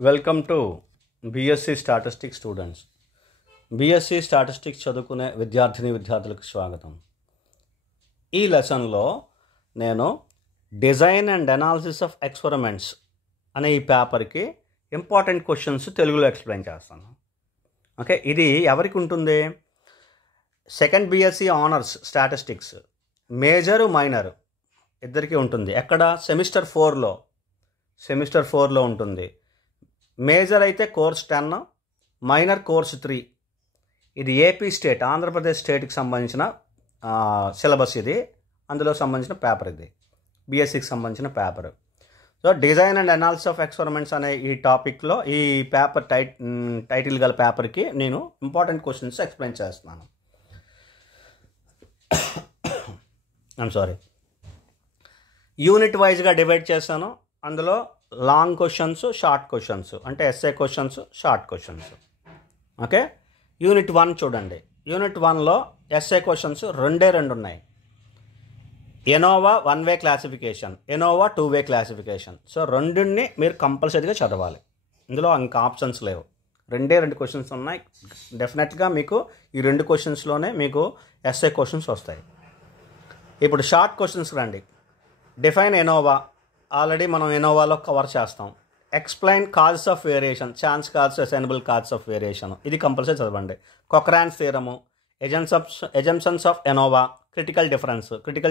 Welcome to BSc statistics students. BSc statistics చదువుకునే విద్యార్థులకు స్వాగతం. ఈ లెసన్లో నేను design and analysis of experiments అనే ఈ పేపర్కి ఇంపార్టెంట్ క్వశ్చన్స్ తెలుగులో ఎక్స్ప్లెయిన్ చేస్తాను. ఓకే, ఇది ఎవరికి ఉంటుంది? Second BSc honours statistics major minor ఇద్దరికి ఉంటుంది. ఎక్కడ? సెమిస్టర్ 4లో ఉంటుంది. మేజర్ అయితే కోర్స్ 10, మైనర్ కోర్స్ 3. ఇది ఏపీ స్టేట్, ఆంధ్రప్రదేశ్ స్టేట్కి సంబంధించిన సిలబస్. ఇది అందులో సంబంధించిన పేపర్. ఇది బీఎస్సీకి సంబంధించిన paper. So design and analysis of experiments అనే ఈ టాపిక్లో ఈ పేపర్ టైటిల్ గల పేపర్కి నేను ఇంపార్టెంట్ క్వశ్చన్స్ ఎక్స్ప్లెయిన్ చేస్తున్నాను. యూనిట్ వైజ్గా డివైడ్ చేశాను. అందులో లాంగ్ క్వశ్చన్స్, షార్ట్ క్వశ్చన్స్, అంటే SA questions, short questions. Okay, unit 1 చూడండి. యూనిట్ 1లో ఎస్ఏ క్వశ్చన్స్ రెండే ఉన్నాయి. ANOVA 1 way classification, ANOVA 2 way classification. So రెండుని మీరు కంపల్సరీగా చదవాలి. ఇందులో ఇంకా ఆప్షన్స్ లేవు. రెండే 2 క్వశ్చన్స్ ఉన్నాయి. డెఫినెట్గా మీకు ఈ 2 క్వశ్చన్స్లోనే మీకు ఎస్ఏ క్వశ్చన్స్ వస్తాయి. ఇప్పుడు షార్ట్ క్వశ్చన్స్ రండి. డిఫైన్ ఎనోవా, ఆల్రెడీ మనం ఎనోవాలో కవర్ చేస్తాం. Explain causes of variation, chance causes, assignable causes of variation, ఇది కంపల్సరీ చదవండి. Cochran's theorem, assumptions of ANOVA, critical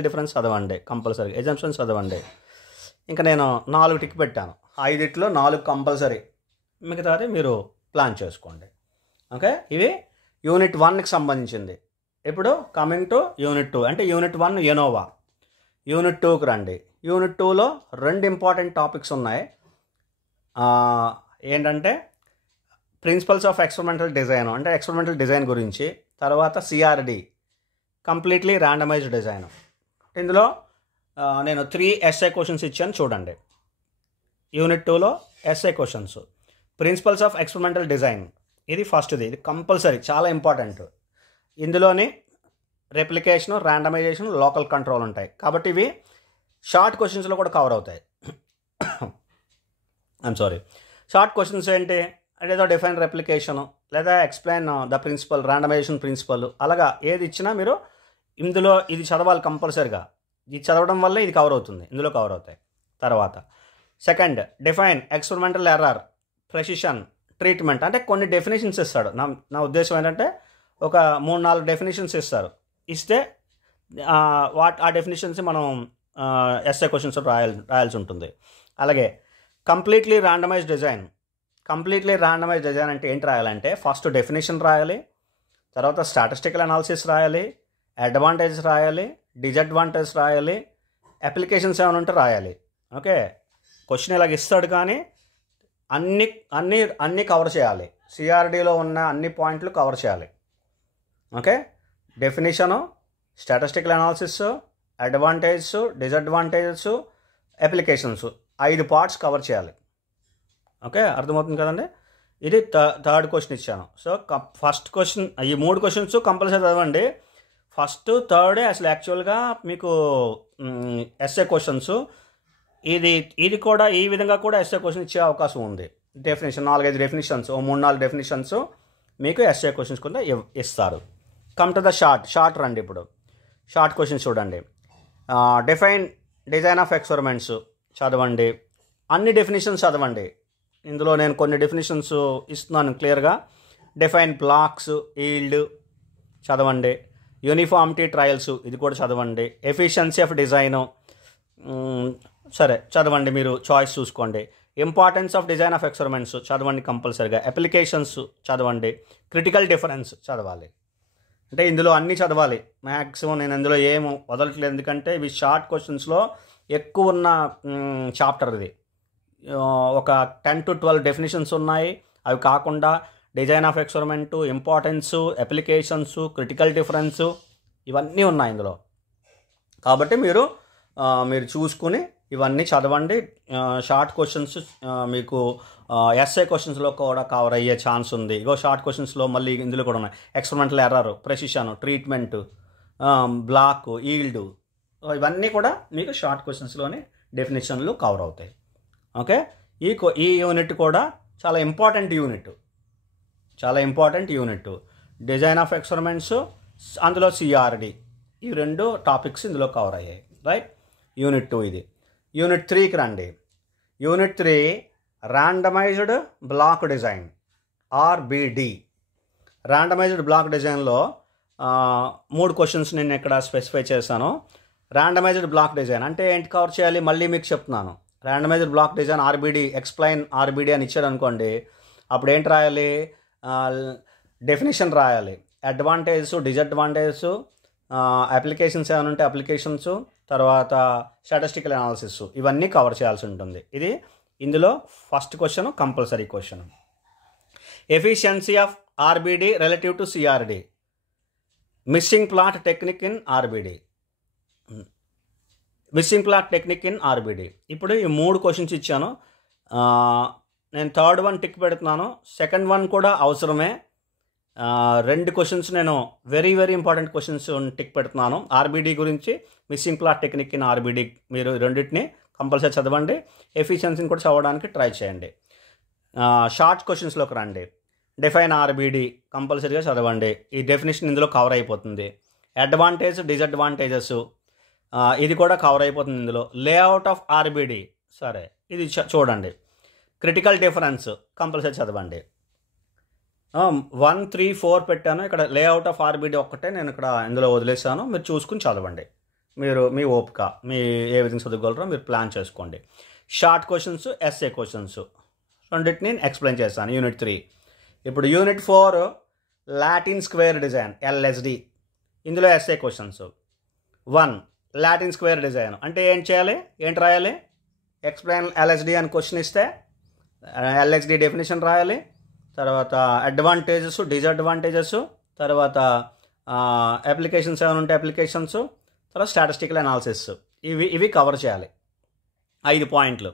difference చదవండి కంపల్సరీ. ఎజంప్షన్స్ చదవండి. ఇంకా నేను 4 టిక్ పెట్టాను. 5లో 4 కంపల్సరీ, మిగతాది మీరు ప్లాన్ చేసుకోండి. ఓకే, ఇవి యూనిట్ 1కి సంబంధించింది. ఇప్పుడు కమింగ్ టు యూనిట్ 2, అంటే యూనిట్ 1 ఎనోవా. యూనిట్ 2కి రండి. యూనిట్ 2లో 2 ఇంపార్టెంట్ టాపిక్స్ ఉన్నాయి. ఏంటంటే ప్రిన్సిపల్స్ ఆఫ్ ఎక్స్పెరిమెంటల్ డిజైన్, అంటే ఎక్స్పెరిమెంటల్ డిజైన్ గురించి. తర్వాత సిఆర్డి, కంప్లీట్లీ ర్యాండమైజ్డ్ డిజైన్. ఇందులో నేను 3 ఎస్ఏ క్వశ్చన్స్ ఇచ్చాను చూడండి. యూనిట్ 2లో SA questions. Principles of experimental design, ఇది ఫస్ట్ది. ఇది కంపల్సరీ, చాలా ఇంపార్టెంట్. ఇందులోని రెప్లికేషన్, ర్యాండమైజేషన్, లోకల్ కంట్రోల్ ఉంటాయి. కాబట్టి ఇవి షార్ట్ క్వశ్చన్స్లో కూడా కవర్ అవుతాయి. షార్ట్ క్వశ్చన్స్ ఏంటి అంటే ఏదో డిఫైన్ రెప్లికేషను, లేదా explain the principle, randomisation principle, అలాగా ఏది ఇచ్చినా మీరు ఇందులో ఇది చదవాలి కంపల్సరీగా. ఇది చదవడం వల్ల ఇది కవర్ అవుతుంది, ఇందులో కవర్ అవుతాయి. తర్వాత second, define experimental error, precision, treatment. అంటే కొన్ని డెఫినేషన్స్ ఇస్తాడు. నా ఉద్దేశం ఏంటంటే ఒక 3-4 డెఫినేషన్స్ ఇస్తే ఆ డెఫినేషన్స్ మనం ఎస్ఏ క్వశ్చన్స్ రాయాల్సి ఉంటుంది. అలాగే కంప్లీట్లీ ర్యాండమైజ్డ్ డిజైన్. అంటే ఏంటి రాయాలంటే ఫస్ట్ డెఫినేషన్ రాయాలి, తర్వాత స్టాటిస్టికల్ అనాలిసిస్ రాయాలి, అడ్వాంటేజెస్ రాయాలి, డిజడ్వాంటేజ్ రాయాలి, అప్లికేషన్స్ ఏమైనా ఉంటే రాయాలి. ఓకే, క్వశ్చన్ ఇలాగ ఇస్తాడు కానీ అన్నీ కవర్ చేయాలి. సిఆర్డీలో ఉన్న అన్ని పాయింట్లు కవర్ చేయాలి. Okay, definition, statistical analysis, advantages, disadvantages, applications, 5 parts cover చేయాలి. ఓకే, అర్థమవుతుంది కదండి. ఇది థర్డ్ క్వశ్చన్ ఇచ్చాను. సో ఫస్ట్ క్వశ్చన్, ఈ 3 క్వశ్చన్స్ కంపల్సరీ చదవండి. ఫస్ట్, థర్డే అసలు యాక్చువల్గా మీకు ఎస్ఏ క్వశ్చన్స్. ఇది కూడా ఈ విధంగా కూడా ఎస్ఏ క్వశ్చన్ ఇచ్చే అవకాశం ఉంది. డెఫినేషన్ 4-5 డెఫినేషన్స్, 3-4 డెఫినేషన్స్ మీకు ఎస్ఏ క్వశ్చన్స్ కూడా ఇస్తారు. కమ్ టు ద షార్ట్ రండి. ఇప్పుడు షార్ట్ క్వశ్చన్స్ చూడండి. డిఫైన్ డిజైన్ ఆఫ్ ఎక్స్పెరిమెంట్స్ చదవండి. అన్ని డెఫినేషన్స్ చదవండి. ఇందులో నేను కొన్ని డెఫినేషన్స్ ఇస్తున్నాను క్లియర్గా. డిఫైన్ బ్లాక్స్, ఈల్డ్ చదవండి. యూనిఫార్మిటీ ట్రయల్స్, ఇది కూడా చదవండి. ఎఫిషియన్సీ ఆఫ్ డిజైను, సరే చదవండి, మీరు చాయిస్ చూసుకోండి. Importance of design of experiments చదవండి కంపల్సరీగా. అప్లికేషన్స్ చదవండి. క్రిటికల్ డిఫరెన్స్ చదవాలి. అంటే ఇందులో అన్నీ చదవాలి మ్యాక్సిమం. నేను ఇందులో ఏం వదలట్లేదు, ఎందుకంటే ఇవి షార్ట్ క్వశ్చన్స్లో ఎక్కువ ఉన్న చాప్టర్. ఇది ఒక 10 to 12 డెఫినేషన్స్ ఉన్నాయి. అవి కాకుండా design of experiment, importance, applications, critical difference, ఇవన్నీ ఉన్నాయి ఇందులో. కాబట్టి మీరు చూసుకుని ఇవన్నీ చదవండి. షార్ట్ క్వశ్చన్స్ మీకు ఎస్ఏ క్వశ్చన్స్లో కూడా కవర్ అయ్యే ఛాన్స్ ఉంది. ఇగో షార్ట్ క్వశ్చన్స్లో మళ్ళీ ఇందులో కూడా ఉన్నాయి. Experimental error, precision, treatment, block, yield, ఇవన్నీ కూడా మీకు షార్ట్ క్వశ్చన్స్లోని డెఫినేషన్లు కవర్ అవుతాయి. ఓకే, ఈ యూనిట్ కూడా చాలా important unit. Design of experiments, అందులో సిఆర్డి, ఈ 2 టాపిక్స్ ఇందులో కవర్ అయ్యాయి. రైట్. యూనిట్ 2 ఇది. యూనిట్ 3కి రండి. Unit 3 randomized block design, RBD. Randomized block డిజైన్లో 3 క్వశ్చన్స్ నేను ఇక్కడ స్పెసిఫై చేశాను. ర్యాండమైజ్డ్ బ్లాక్ డిజైన్ అంటే ఏంటి కవర్ చేయాలి మళ్ళీ మీకు చెప్తున్నాను. Randomised block design RBD, explain RBD అని ఇచ్చాడు అనుకోండి, అప్పుడు ఏంటి రాయాలి? డెఫినేషన్ రాయాలి, అడ్వాంటేజెస్, డిసడ్వాంటేజెస్, అప్లికేషన్స్ ఏమైనా ఉంటే అప్లికేషన్స్, తర్వాత స్టాటిస్టికల్ అనాలిసిస్, ఇవన్నీ కవర్ చేయాల్సి ఉంటుంది. ఇది ఇందులో first question, compulsory question. Efficiency of RBD relative to CRD, missing plot technique in RBD. ఇప్పుడు ఈ 3 క్వశ్చన్స్ ఇచ్చాను. నేను థర్డ్ వన్ టిక్ పెడుతున్నాను, సెకండ్ వన్ కూడా అవసరమే. 2 క్వశ్చన్స్ నేను వెరీ ఇంపార్టెంట్ క్వశ్చన్స్ టిక్ పెడుతున్నాను ఆర్బిడి గురించి. Missing plot technique in RBD మీరు రెండింటిని కంపల్సరీ చదవండి. ఎఫిషియన్సీని కూడా చదవడానికి ట్రై చేయండి. షార్ట్ క్వశ్చన్స్లోకి రండి. డిఫైన్ ఆర్బిడి కంపల్సరీగా చదవండి, ఈ డెఫినేషన్ ఇందులో కవర్ అయిపోతుంది. అడ్వాంటేజ్, డిసడ్వాంటేజెస్, ఇది కూడా కవర్ అయిపోతుంది ఇందులో. లేఅవుట్ ఆఫ్ ఆర్బిడి, సరే ఇది చూడండి. క్రిటికల్ డిఫరెన్స్ కంపల్సరీ చదవండి. 1, 3, 4 పెట్టాను. ఇక్కడ లేఅవుట్ ఆఫ్ ఆర్బిడి ఒక్కటే నేను ఇక్కడ ఇందులో వదిలేసాను, మీరు చూసుకుని చదవండి. మీరు మీ ఓపిక, మీ ఏ విధంగా చదవగలరో మీరు ప్లాన్ చేసుకోండి. షార్ట్ క్వశ్చన్స్, ఎస్ఏ క్వశ్చన్స్ రెండింటిని ఎక్స్ప్లెయిన్ చేస్తాను యూనిట్ 3. ఇప్పుడు unit 4 Latin square design, LSD. ఇందులో SA questions. 1 Latin square design అంటే ఏం చేయాలి, ఏంటి రాయాలి? ఎక్స్ప్లెయిన్ ఎల్ఎస్డి అని క్వశ్చన్ ఇస్తే ఎల్ఎస్డి డెఫినేషన్ రాయాలి, తర్వాత అడ్వాంటేజెస్, డిసడ్వాంటేజెస్, తర్వాత అప్లికేషన్స్ ఏమైనా ఉంటే అప్లికేషన్స్, తర్వాత స్టాటిస్టికల్ అనాలిసిస్, ఇవి కవర్ చేయాలి. 5 పాయింట్లు.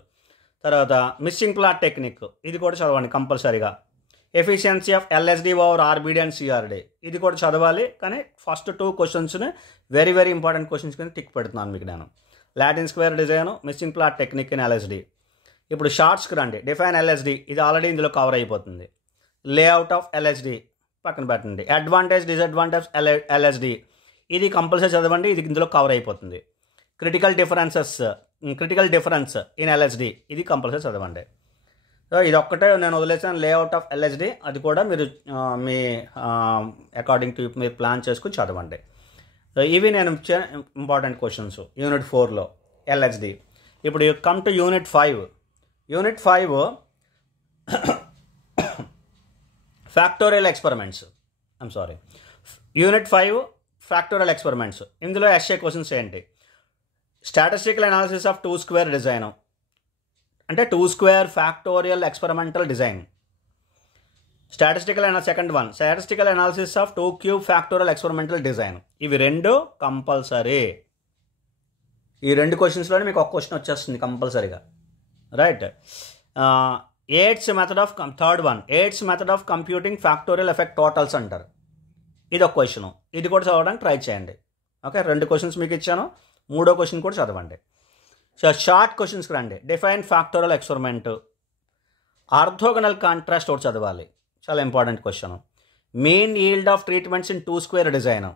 తర్వాత మిస్సింగ్ ప్లాట్ టెక్నిక్, ఇది కూడా చదవండి కంపల్సరీగా. Efficiency of LSD over RBD and CRD, ఇది కూడా చదవాలి. కానీ ఫస్ట్ 2 క్వశ్చన్స్ని వెరీ ఇంపార్టెంట్ క్వశ్చన్స్ కింద టిక్ పెడుతున్నాను మీకు నేను. Latin square design, missing plot technique in LSD. ఇప్పుడు షార్ట్స్కి రండి. డిఫైన్ ఎల్ఎస్డి, ఇది ఆల్రెడీ ఇందులో కవర్ అయిపోతుంది. లేఅవుట్ ఆఫ్ ఎల్ఎస్డి పక్కన పెట్టండి. అడ్వాంటేజ్, డిసడ్వాంటేజ్ ఎల్ఎస్డి, ఇది కంపల్సరీ చదవండి, ఇది ఇందులో కవర్ అయిపోతుంది. క్రిటికల్ డిఫరెన్స్ ఇన్ ఎల్ఎస్డి, ఇది కంపల్సరీ చదవండి. సో ఇది ఒక్కటే నేను వదిలేసాను, లేఅవుట్ ఆఫ్ ఎల్ఎస్డి, అది కూడా మీరు మీ అకార్డింగ్ టు మీరు ప్లాన్ చేసుకుని చదవండి. సో ఇవి నేను ఇచ్చే ఇంపార్టెంట్ క్వశ్చన్స్ యూనిట్ 4లో ఎల్ఎస్డి. ఇప్పుడు come to unit 5. Unit 5 factorial experiments. Unit 5 factorial experiments. ఇందులో ఎస్ఏ క్వశ్చన్స్ ఏంటి? Statistical analysis of 2 square design, అంటే 2 square factorial experimental design. Second one statistical analysis of 2 cube factorial experimental design. ఇవి 2 compulsory. ఈ 2 క్వశ్చన్స్లోనే మీకు ఒక question వచ్చేస్తుంది కంపల్సరీగా. Right. Eights method of computing factorial effect totals అంటారు. ఇది ఒక క్వశ్చన్, ఇది కూడా చదవడానికి ట్రై చేయండి. ఓకే, 2 క్వశ్చన్స్ మీకు ఇచ్చాను, 3వ క్వశ్చన్ కూడా చదవండి. సో షార్ట్ క్వశ్చన్స్కి రండి. Define factorial experiment. Orthogonal contrast ఒకటి చదవాలి, చాలా important question. Mean yield of treatments in 2 square design,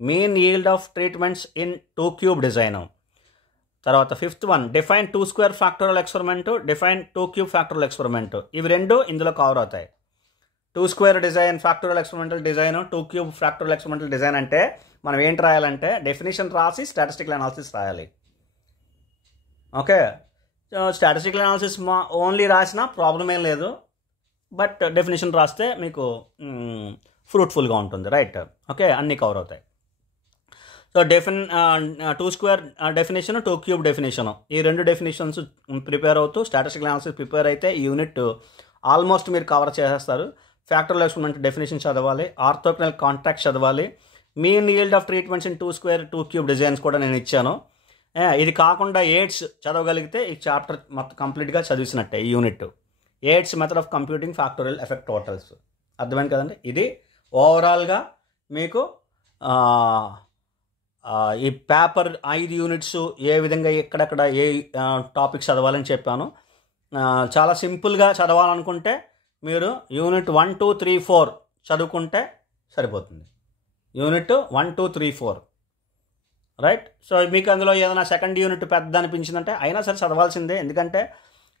mean yield of treatments in 2 cube design. తర్వాత 5th one define 2 square factorial experiment, define 2 cube factorial experiment. ఇవి 2 ఇందులో cover అవుతాయి. 2 square design factorial experimental design, 2 cube factorial experimental design అంటే మనం ఏంటి రాయాలంటే definition రాసి statistical analysis రాయాలి. ఓకే, స్టాటిస్టికల్ అనాలిసిస్ ఓన్లీ రాసినా ప్రాబ్లం ఏం లేదు, బట్ డెఫినేషన్ రాస్తే మీకు ఫ్రూట్ఫుల్గా ఉంటుంది. రైట్. ఓకే, అన్నీ కవర్ అవుతాయి. So 2 square definition, 2 cube definition, ఈ 2 డెఫినేషన్స్ ప్రిపేర్ అవుతూ స్టాటిస్టికల్ అనాలిసిస్ ప్రిపేర్ అయితే ఈ యూనిట్ ఆల్మోస్ట్ మీరు కవర్ చేసేస్తారు. ఫ్యాక్టోరియల్ ఎక్స్పెరిమెంట్ డెఫినేషన్ చదవాలి, ఆర్థోగనల్ కాంట్రాక్ట్ చదవాలి, mean yield of treatments in 2 square 2 cube designs కూడా నేను ఇచ్చాను. ఇది కాకుండా ఎయిడ్స్ చదవగలిగితే ఈ చాప్టర్ మొత్తం కంప్లీట్గా చదివిసినట్టే. ఈ unit AIDS method of computing factorial effect totals. అర్థమైంది కదండి? ఇది ఓవరాల్గా మీకు ఈ పేపర్ 5 యూనిట్స్ ఏ విధంగా ఎక్కడెక్కడ ఏ టాపిక్స్ చదవాలని చెప్పాను. చాలా సింపుల్గా చదవాలనుకుంటే మీరు యూనిట్ 1, 2, 3, 4 చదువుకుంటే సరిపోతుంది. Unit 1, 2, 3, 4 right. సో మీకు అందులో ఏదైనా సెకండ్ యూనిట్ పెద్ద అనిపించిందంటే అయినా సరే చదవాల్సిందే, ఎందుకంటే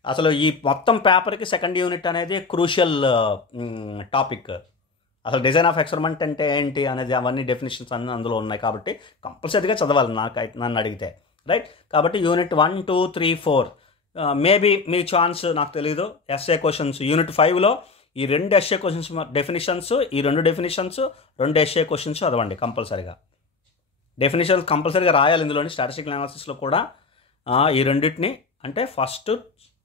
అసలు ఈ మొత్తం పేపర్కి సెకండ్ యూనిట్ అనేది క్రూషియల్ టాపిక్. అసలు డిజైన్ ఆఫ్ ఎక్స్పెరిమెంట్ అంటే ఏంటి అనేది అవన్నీ డెఫినేషన్స్ అన్నీ అందులో ఉన్నాయి కాబట్టి కంపల్సరీగా చదవాలి నన్ను అడిగితే, రైట్. కాబట్టి యూనిట్ 1, 2, 3, 4 మేబీ మీ ఛాన్స్, నాకు తెలీదు. ఎస్ఏ క్వశ్చన్స్ యూనిట్ 5లో ఈ 2 ఎస్ఏ క్వశ్చన్స్ డెఫినేషన్స్, ఈ 2 డెఫినేషన్స్, 2 ఎస్ఏ క్వశ్చన్స్ చదవండి కంపల్సరీగా. డెఫినేషన్స్ కంపల్సరీగా రాయాలి ఇందులోని. స్టాటిస్టికల్ అనాలిసిస్లో కూడా ఈ రెండింటిని, అంటే first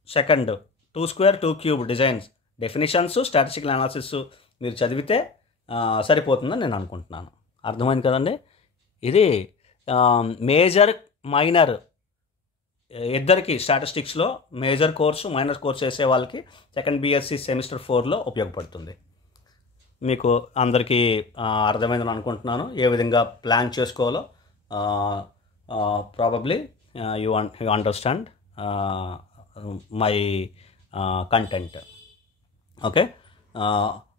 second 2 square 2 cube designs, definitions, statistical analysis మీరు చదివితే సరిపోతుందని నేను అనుకుంటున్నాను. అర్థమైంది కదండి. ఇది మేజర్ మైనర్ ఇద్దరికి స్టాటిస్టిక్స్లో మేజర్ కోర్సు మైనర్ కోర్సు చేసే వాళ్ళకి సెకండ్ బీఎస్సీ సెమిస్టర్ 4లో ఉపయోగపడుతుంది. మీకు అందరికీ అర్థమైందని అనుకుంటున్నాను ఏ విధంగా ప్లాన్ చేసుకోవాలో. Probably you understand my content. Okay,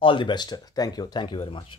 all the best. Thank you very much.